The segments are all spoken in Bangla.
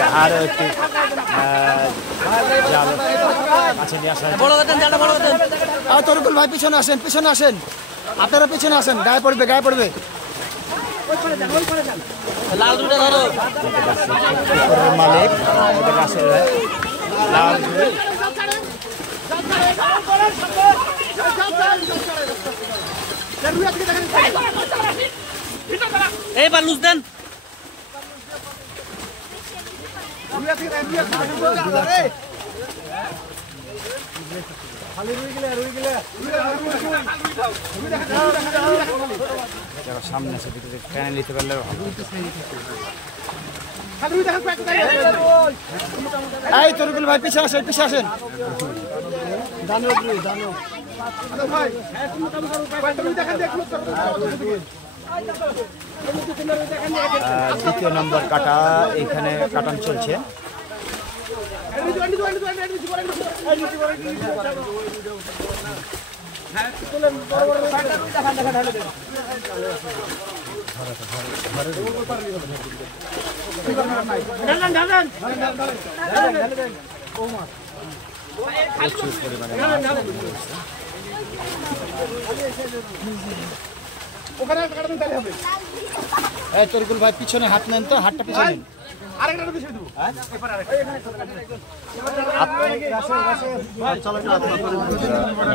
যে আরও একটি জাল মাছ নিয়ে আসা হয়েছে। তরুকুল ভাই পিছনে আসেন, পিছনে আসেন, আপনারা পিছনে আসেন, গায়ে পড়বে, গায়ে পড়বে। মালিক রাসেল ভাই লাল এইবার লুজ দেন। সামনে এসে প্যানেল নিতে পারলে এই তরুকুল ভাই পিছনে আসেন, পিছনে আসেন। দ্বিতীয় নম্বর কাটা এখানে কাটান চলছে। এই তরুকুল ভাই পিছনে হাত নেন তো, হাতটা পিছনে নেন।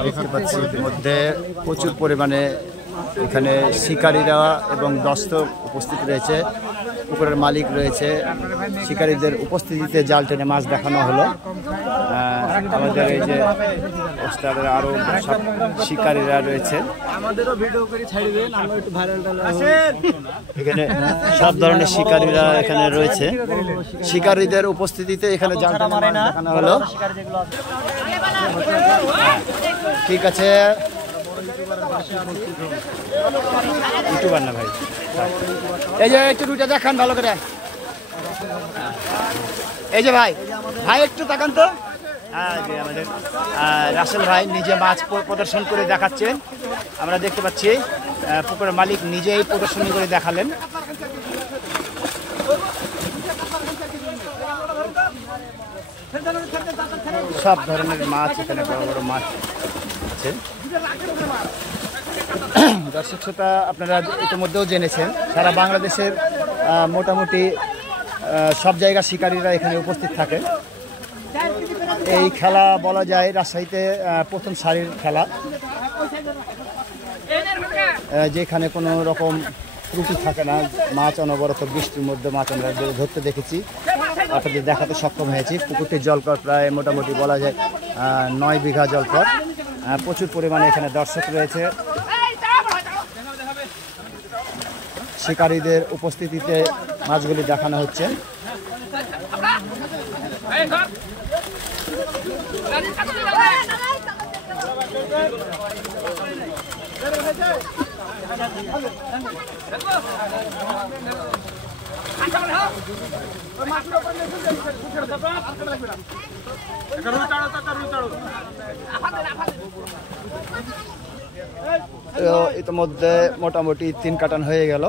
দেখতে পাচ্ছি ইতিমধ্যে প্রচুর পরিমাণে এখানে শিকারীরা এবং দর্শক উপস্থিত রয়েছে, পুকুরের মালিক রয়েছে। শিকারীদের উপস্থিতিতে জাল টেনে মাছ দেখানো হলো। আমাদের এই যে ওস্তাদের আরও সব শিকারীরা রয়েছে, এখানে সব ধরনের শিকারীরা এখানে রয়েছে। শিকারীদের উপস্থিতিতে এখানে জাল টেনে মাছ দেখানো হলো। ঠিক আছে, ইউটিউবার না ভাই, এই যে একটু দুইটা দেখান ভালো করে। এই যে ভাই, ভাই একটু তাকান তো। আমাদের রাসেল ভাই নিজে মাছ প্রদর্শন করে দেখাচ্ছেন, আমরা দেখতে পাচ্ছি। পুকুরের মালিক নিজেই প্রদর্শনী করে দেখালেন। সব ধরনের মাছ এখানে, বড় বড় মাছ আছে। দর্শক শ্রোতা, আপনারা ইতিমধ্যেও জেনেছেন সারা বাংলাদেশের মোটামুটি সব জায়গার শিকারীরা এখানে উপস্থিত থাকে। এই খেলা বলা যায় রাজশাহীতে প্রথম সারির খেলা, যেখানে কোনো রকম ত্রুটি থাকে না। মাছ অনবরত বৃষ্টির মধ্যে মাছ আমরা ধরতে দেখেছি, আপনাদের দেখাতে সক্ষম হয়েছি। পুকুরটির জলকর প্রায় মোটামুটি বলা যায় 9 বিঘা জলকর। প্রচুর পরিমাণে এখানে দর্শক রয়েছে। শিকারীদের উপস্থিতিতে মাছগুলি দেখানো হচ্ছে। ইতিমধ্যে মোটামুটি 3 কাটান হয়ে গেল।